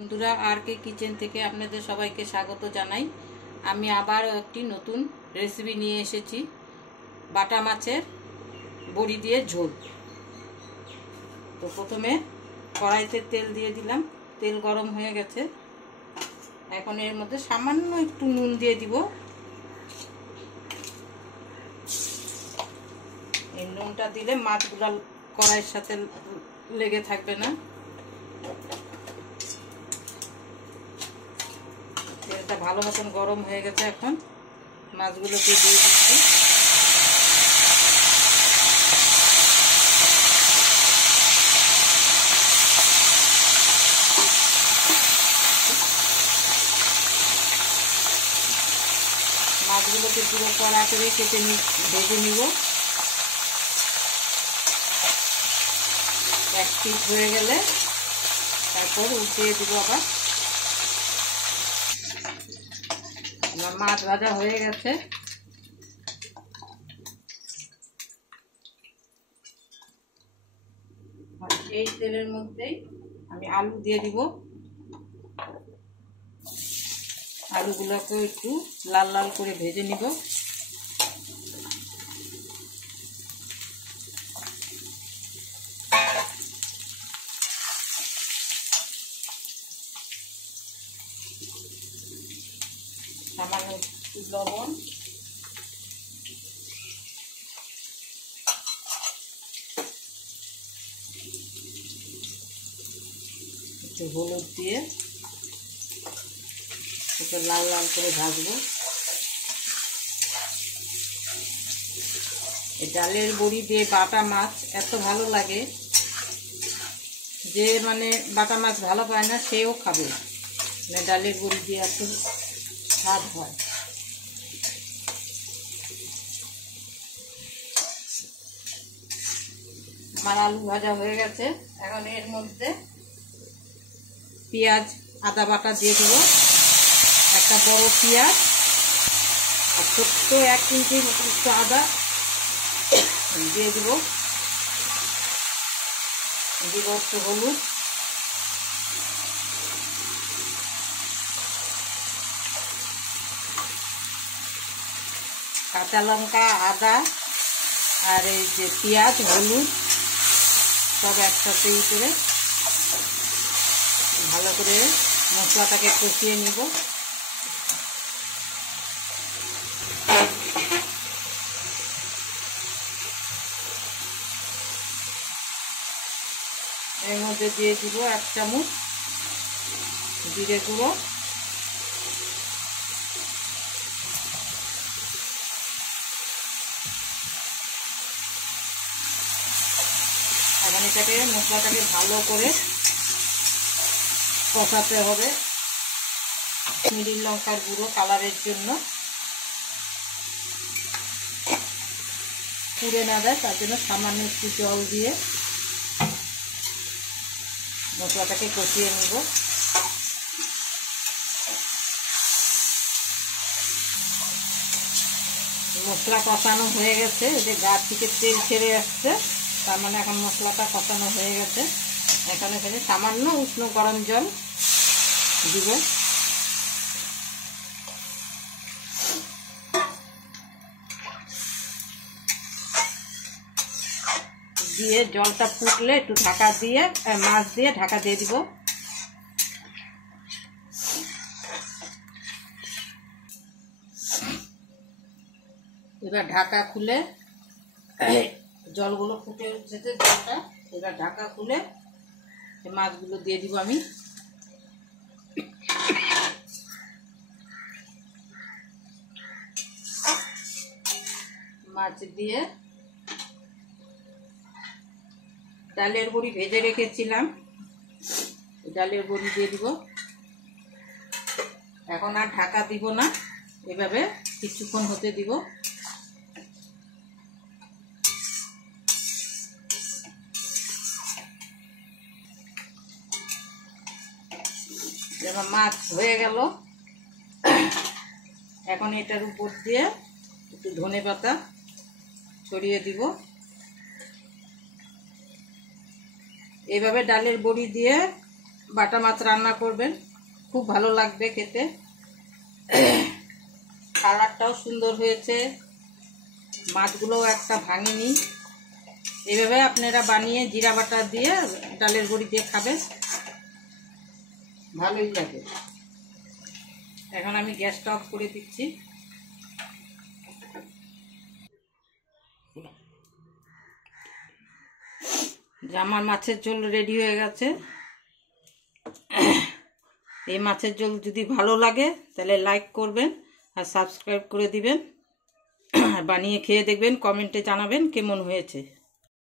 বন্ধুরা আর কে কিচেন থেকে আপনাদের সবাইকে স্বাগত জানাই। আমি আবার একটি নতুন রেসিপি নিয়ে এসেছি, বাটা মাছের বড়ি দিয়ে ঝোল। তো প্রথমে কড়াইতে তেল দিয়ে দিলাম, তেল গরম হয়ে গেছে। এখন এর মধ্যে সামান্য একটু নুন দিয়ে দিব। এই নুনটা দিলে মাছগুলো কড়াইয়ের সাথে লেগে থাকবে না। তেলটা ভালো মতন গরম হয়ে গেছে। এখন মাছগুলোকে দিয়ে দিচ্ছি। মাছগুলোকে পুরো কড়া করে ভেজে নিব। এক পিস হয়ে গেলে তারপর উল্টিয়ে দিব। আবার আমার মাছ ভাজা হয়ে গেছে। এই তেলের মধ্যেই আমি আলু দিয়ে দিব। আলুগুলোকে একটু লাল লাল করে ভেজে নিব। সামান্য একটু লবণ, একটু হলুদ দিয়ে একটু লাল লাল করে ভাজবো। এই ডালের বড়ি দিয়ে বাটা মাছ এত ভালো লাগে যে বাটা মাছ ভালো পায় না সেও খাবে। ডালের বড়ি দিয়ে এত স্বাদ হয়। আমার আলু ভাজা হয়ে গেছে। এখন এর মধ্যে পেঁয়াজ আদা বাটা দিয়ে দেবো। একটা বড় পেঁয়াজ আর ছোট্ট 1 ইঞ্চির মতো আদা দিয়ে দিব। দিব একটু হলুদ, কাঁচা লঙ্কা, আদা আর এই যে পেঁয়াজ, হলুদ সব একসাথে করে ভালো করে মশলাটাকে কষিয়ে নিব। এর মধ্যে দিয়ে দিব 1 চামচ জিরে গুঁড়ো, এখন এটাকে মশলাটাকে ভালো করে কষাতে হবে। কাশ্মীরি লঙ্কার গুঁড়ো কালারের জন্য, পুড়ে না দেয় তার জন্য সামান্য একটু জল দিয়ে মশলাটাকে কষিয়ে নেব। মশলা কষানো হয়ে গেছে, যে গা থেকে তেল ছেড়ে আসছে, তার মানে এখন মশলাটা কষানো হয়ে গেছে। এখন এখানে সামান্য উষ্ণ গরম জল দিব। দিয়ে জলটা ফুটলে একটু ঢাকা দিয়ে মাছ দিয়ে ঢাকা দিয়ে দিব। এবার ঢাকা খুলে জলগুলো ফুটে উঠেছে জলটা, এবার ঢাকা খুলে মাছগুলো দিয়ে দিব আমি। মাছ দিয়ে ডালের বড়ি ভেজে রেখেছিলাম, ডালের বড়ি দিয়ে দিব। এখন আর ঢাকা দিব না, এভাবে কিছুক্ষণ হতে দিব। যেমন মাছ হয়ে গেল, এখন এটার উপর দিয়ে একটু ধনেপাতা ছড়িয়ে দিব। এইভাবে ডালের বড়ি দিয়ে বাটা মাছ রান্না করবেন, খুব ভালো লাগবে খেতে। কালারটাও সুন্দর হয়েছে, মাছগুলোও একটা ভাঙেনি। এইভাবে আপনারা বানিয়ে জিরা বাটা দিয়ে ডালের বড়ি দিয়ে খাবেন, ভালোই লাগে। এখন আমি গ্যাসটা অফ করে দিচ্ছি। আমার মাছের ঝোল রেডি হয়ে গেছে। এই মাছের ঝোল যদি ভালো লাগে তাহলে লাইক করবেন আর সাবস্ক্রাইব করে দিবেন। বানিয়ে খেয়ে দেখবেন, কমেন্টে জানাবেন কেমন হয়েছে।